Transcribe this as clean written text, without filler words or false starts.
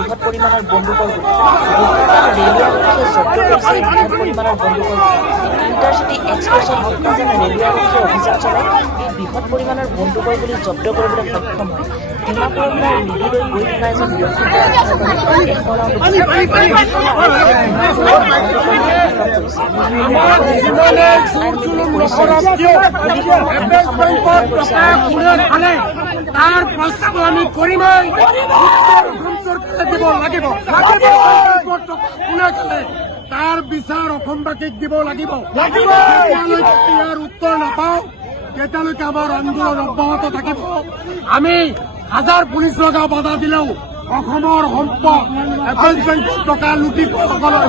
বৃহৎ পৰিমাণেৰ বন্দুকগুলি জব্দ কৰেছে বৃহৎ পৰিমাণেৰ বন্দুকগুলি ইন্টাৰসিটি এক্সপ্ৰেছৰ হকে যেন ৰেলৱে আৰক্ষীয়ে অভিযান চলাই এই বৃহৎ পৰিমাণৰ বন্দুকগুলি জব্দ কৰিবলৈ সক্ষম হয়। ডিমাপুৰৰ পৰা ৰেলীলৈ গৈ থকা এজন তাৰ প্ৰস্তাৱ আমি কৰিমেই দিব লাগিব তাৰ বিচাৰ অসমবাসীক দিব লাগিব। যেতিয়ালৈকে ইয়াৰ উত্তৰ নাপাওঁ তেতিয়ালৈকে আমাৰ আন্দোলন অব্যাহত থাকিব। আমি হাজাৰ পুলিচ লগা বাধা দিলেও অসমৰ সম্পদ 21 টকা লুটি সকলৰ